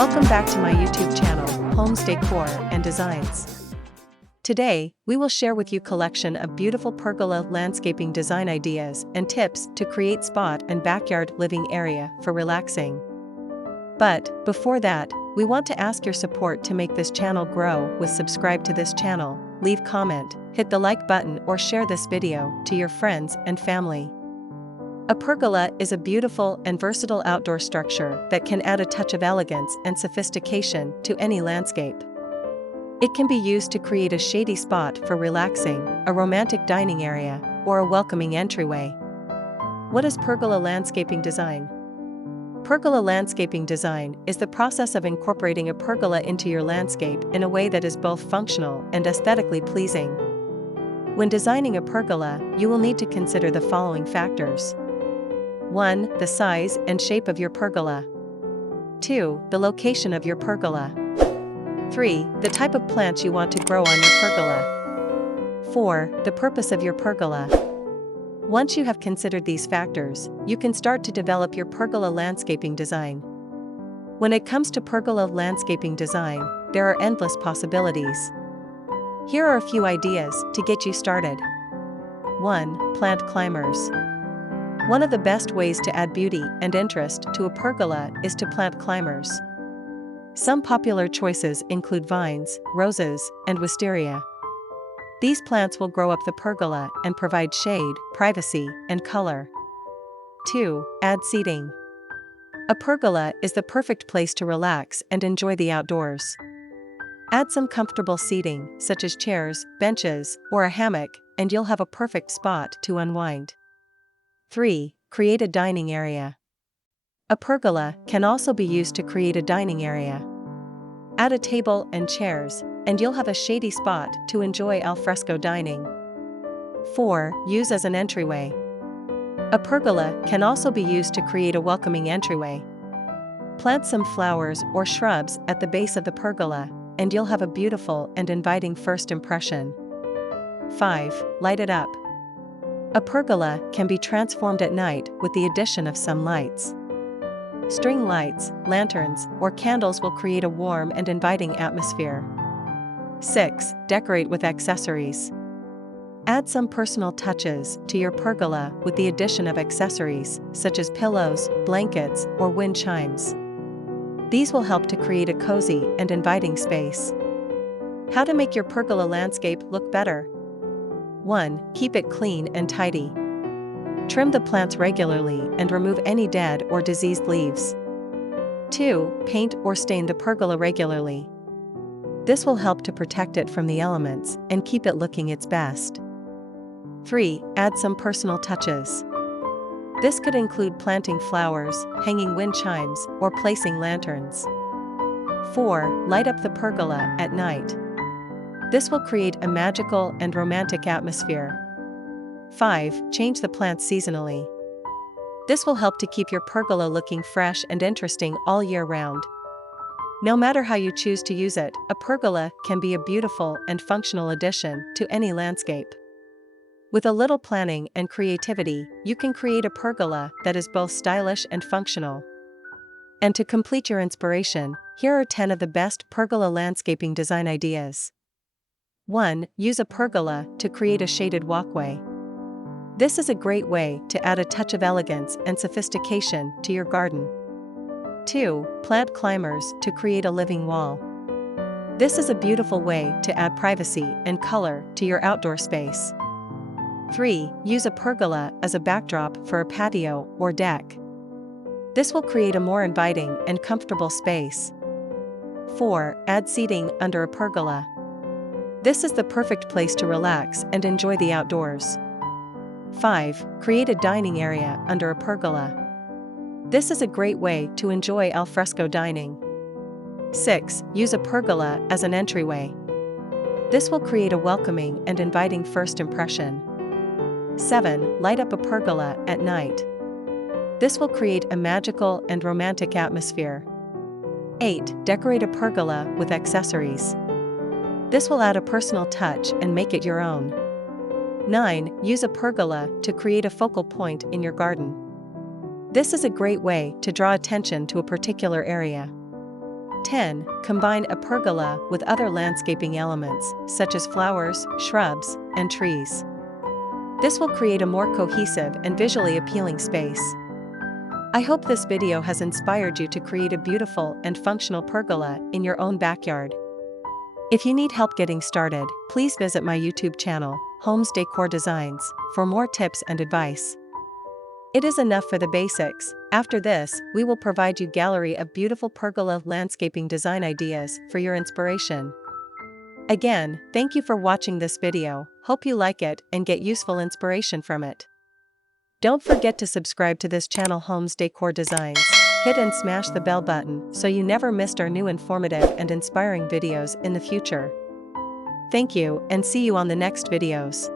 Welcome back to my YouTube channel, Homes Decor and Designs. Today, we will share with you a collection of beautiful pergola landscaping design ideas and tips to create spot and backyard living area for relaxing. But, before that, we want to ask your support to make this channel grow with subscribe to this channel, leave comment, hit the like button or share this video to your friends and family. A pergola is a beautiful and versatile outdoor structure that can add a touch of elegance and sophistication to any landscape. It can be used to create a shady spot for relaxing, a romantic dining area, or a welcoming entryway. What is pergola landscaping design? Pergola landscaping design is the process of incorporating a pergola into your landscape in a way that is both functional and aesthetically pleasing. When designing a pergola, you will need to consider the following factors. 1. The size and shape of your pergola. 2. The location of your pergola. 3. The type of plants you want to grow on your pergola. 4. The purpose of your pergola. Once you have considered these factors, you can start to develop your pergola landscaping design. When it comes to pergola landscaping design, there are endless possibilities. Here are a few ideas to get you started. 1. Plant climbers. One of the best ways to add beauty and interest to a pergola is to plant climbers. Some popular choices include vines, roses, and wisteria. These plants will grow up the pergola and provide shade, privacy, and color. 2. Add seating. A pergola is the perfect place to relax and enjoy the outdoors. Add some comfortable seating, such as chairs, benches, or a hammock, and you'll have a perfect spot to unwind. 3. Create a dining area. A pergola can also be used to create a dining area. Add a table and chairs, and you'll have a shady spot to enjoy al fresco dining. 4. Use as an entryway. A pergola can also be used to create a welcoming entryway. Plant some flowers or shrubs at the base of the pergola, and you'll have a beautiful and inviting first impression. 5. Light it up. A pergola can be transformed at night with the addition of some lights. String lights, lanterns, or candles will create a warm and inviting atmosphere. 6. Decorate with accessories. Add some personal touches to your pergola with the addition of accessories, such as pillows, blankets, or wind chimes. These will help to create a cozy and inviting space. How to make your pergola landscape look better? 1. Keep it clean and tidy. Trim the plants regularly and remove any dead or diseased leaves. 2. Paint or stain the pergola regularly. This will help to protect it from the elements and keep it looking its best. 3. Add some personal touches. This could include planting flowers, hanging wind chimes, or placing lanterns. 4. Light up the pergola at night. This will create a magical and romantic atmosphere. 5. Change the plants seasonally. This will help to keep your pergola looking fresh and interesting all year round. No matter how you choose to use it, a pergola can be a beautiful and functional addition to any landscape. With a little planning and creativity, you can create a pergola that is both stylish and functional. And to complete your inspiration, here are 10 of the best pergola landscaping design ideas. 1. Use a pergola to create a shaded walkway. This is a great way to add a touch of elegance and sophistication to your garden. 2. Plant climbers to create a living wall. This is a beautiful way to add privacy and color to your outdoor space. 3. Use a pergola as a backdrop for a patio or deck. This will create a more inviting and comfortable space. 4. Add seating under a pergola. This is the perfect place to relax and enjoy the outdoors. 5. Create a dining area under a pergola. This is a great way to enjoy al fresco dining. 6. Use a pergola as an entryway. This will create a welcoming and inviting first impression. 7. Light up a pergola at night. This will create a magical and romantic atmosphere. 8. Decorate a pergola with accessories. This will add a personal touch and make it your own. 9. Use a pergola to create a focal point in your garden. This is a great way to draw attention to a particular area. 10. Combine a pergola with other landscaping elements, such as flowers, shrubs, and trees. This will create a more cohesive and visually appealing space. I hope this video has inspired you to create a beautiful and functional pergola in your own backyard. If you need help getting started, please visit my YouTube channel, Homes Decor Designs, for more tips and advice. It is enough for the basics. After this, we will provide you a gallery of beautiful pergola landscaping design ideas for your inspiration. Again, thank you for watching this video. Hope you like it and get useful inspiration from it. Don't forget to subscribe to this channel, Homes Decor Designs. Hit and smash the bell button so you never missed our new informative and inspiring videos in the future. Thank you and see you on the next videos.